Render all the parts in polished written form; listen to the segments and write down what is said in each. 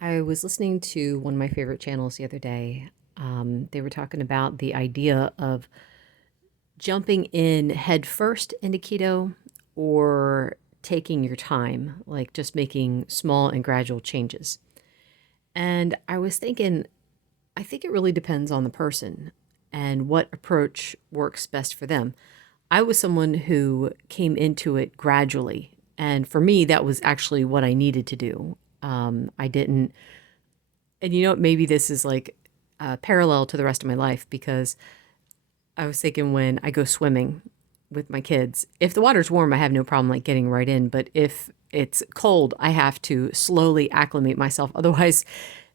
I was listening to one of my favorite channels the other day. They were talking about the idea of jumping in head first into keto or taking your time, like just making small and gradual changes. And I was thinking, I think it really depends on the person and what approach works best for them. I was someone who came into it gradually. And for me, that was actually what I needed to do. I didn't and maybe this is like parallel to the rest of my life because I was thinking when I go swimming with my kids, if the water's warm, I have no problem like getting right in. But if it's cold, I have to slowly acclimate myself. Otherwise,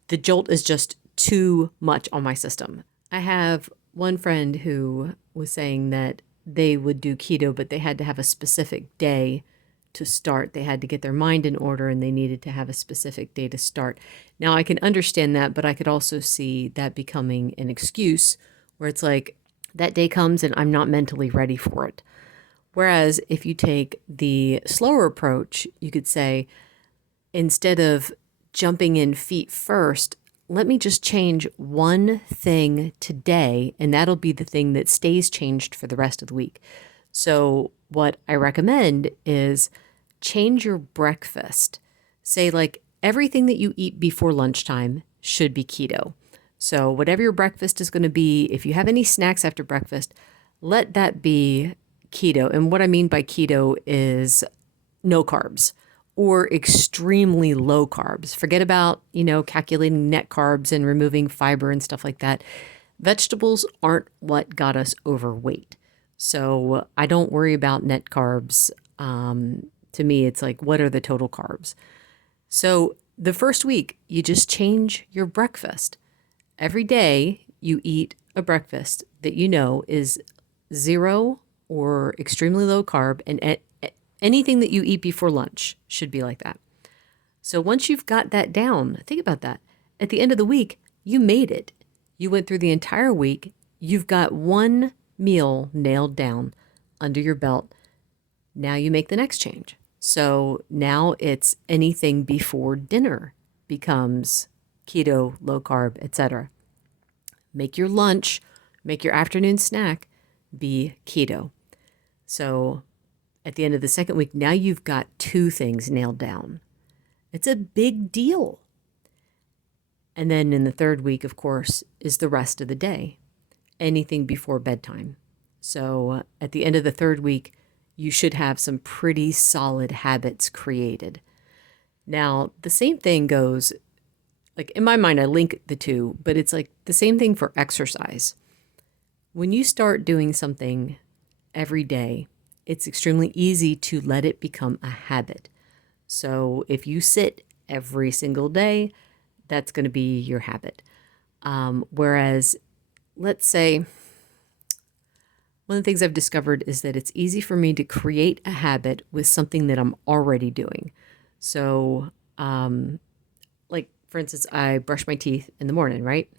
the jolt is just too much on my system. I have one friend who was saying that they would do keto, but they had to have a specific day to start. They had to get their mind in order and they needed to have a specific day to start. Now, I can understand that, but I could also see that becoming an excuse where it's like that day comes and I'm not mentally ready for it. Whereas if you take the slower approach, you could say, instead of jumping in feet first, let me just change one thing today, and that'll be the thing that stays changed for the rest of the week. So, what I recommend is change your breakfast. Say, like, everything that you eat before lunchtime should be keto. So, whatever your breakfast is going to be, if you have any snacks after breakfast, let that be keto. And what I mean by keto is no carbs or extremely low carbs. Forget about, calculating net carbs and removing fiber and stuff like that. Vegetables aren't what got us overweight. So I don't worry about net carbs. To me, it's like, what are the total carbs? So the first week, you just change your breakfast. Every day, you eat a breakfast that you know is zero or extremely low carb, and anything that you eat before lunch should be like that. So once you've got that down, think about that. At the end of the week, you made it. You went through the entire week. You've got one meal nailed down under your belt. Now you make the next change. So now it's anything before dinner becomes keto, low carb, etc. Make your lunch, make your afternoon snack be keto. So at the end of the second week, now you've got two things nailed down. It's a big deal. And then in the third week, of course, is the rest of the day, anything before bedtime. So at the end of the third week, you should have some pretty solid habits created. Now, the same thing goes, like in my mind, I link the two, but it's like the same thing for exercise. When you start doing something every day, it's extremely easy to let it become a habit. So if you sit every single day, that's going to be your habit. Whereas, let's say, one of the things I've discovered is that it's easy for me to create a habit with something that I'm already doing. So, like, for instance, I brush my teeth in the morning, right?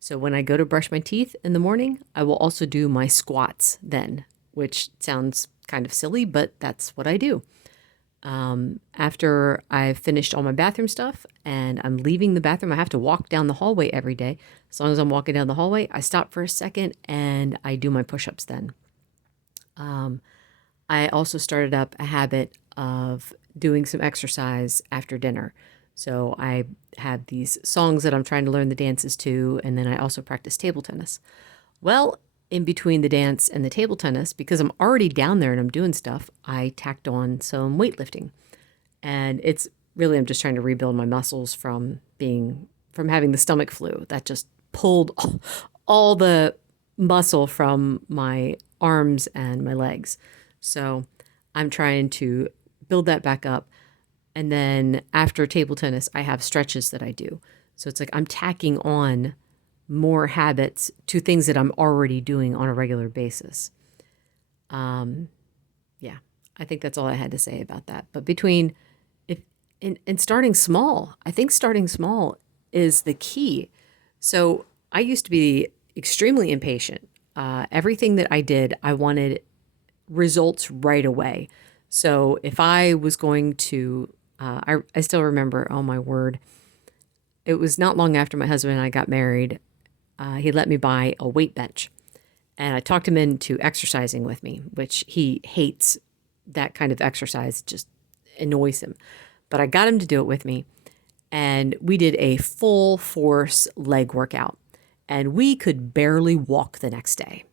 So when I go to brush my teeth in the morning, I will also do my squats then, which sounds kind of silly, but that's what I do. After I've finished all my bathroom stuff and I'm leaving the bathroom, I have to walk down the hallway every day. As long as I'm walking down the hallway, I stop for a second and I do my push-ups then. I also started up a habit of doing some exercise after dinner. So I have these songs that I'm trying to learn the dances to, and then I also practice table tennis. Well, in between the dance and the table tennis, because I'm already down there and I'm doing stuff, I tacked on some weightlifting. And it's really, I'm just trying to rebuild my muscles from having the stomach flu. That just pulled all the muscle from my arms and my legs. So I'm trying to build that back up. And then after table tennis, I have stretches that I do. So it's like I'm tacking on more habits to things that I'm already doing on a regular basis. Yeah, I think that's all I had to say about that. But between if and starting small, I think starting small is the key. So I used to be extremely impatient. Everything that I did, I wanted results right away. So if I was going to, I still remember, oh my word, it was not long after my husband and I got married. He let me buy a weight bench, and I talked him into exercising with me, which he hates. That kind of exercise just annoys him. But I got him to do it with me, and we did a full force leg workout, and we could barely walk the next day.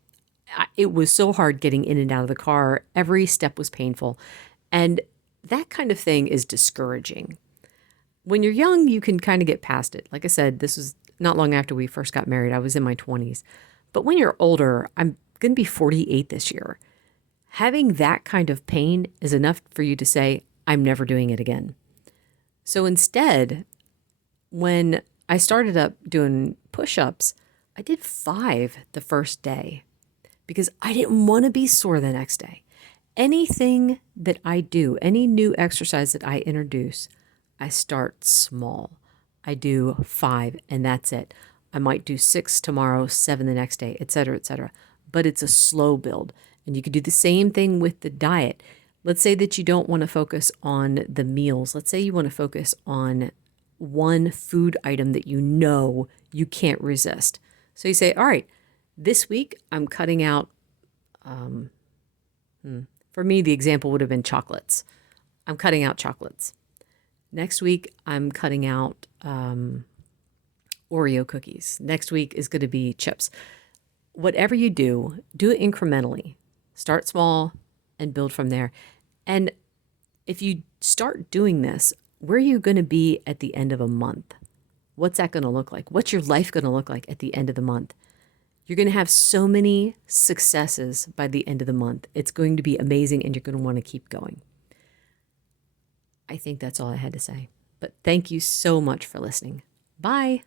It was so hard getting in and out of the car. Every step was painful. And that kind of thing is discouraging. When you're young, you can kind of get past it. Like I said, this was not long after we first got married. I was in my 20s. But when you're older, I'm going to be 48 this year. Having that kind of pain is enough for you to say, I'm never doing it again. So instead, when I started up doing push-ups, I did 5 the first day because I didn't want to be sore the next day. Anything that I do, any new exercise that I introduce, I start small. I do 5 and that's it. I might do 6 tomorrow, 7 the next day, et cetera, et cetera. But it's a slow build. And you could do the same thing with the diet. Let's say that you don't want to focus on the meals. Let's say you want to focus on one food item that you know you can't resist. So you say, all right, this week I'm cutting out, for me, the example would have been chocolates. I'm cutting out chocolates. Next week, I'm cutting out Oreo cookies. Next week is going to be chips. Whatever you do it incrementally. Start small and build from there. And if you start doing this, where are you going to be at the end of a month? What's that going to look like? What's your life going to look like at the end of the month? You're going to have so many successes by the end of the month. It's going to be amazing, and you're going to want to keep going. I think that's all I had to say. But thank you so much for listening. Bye.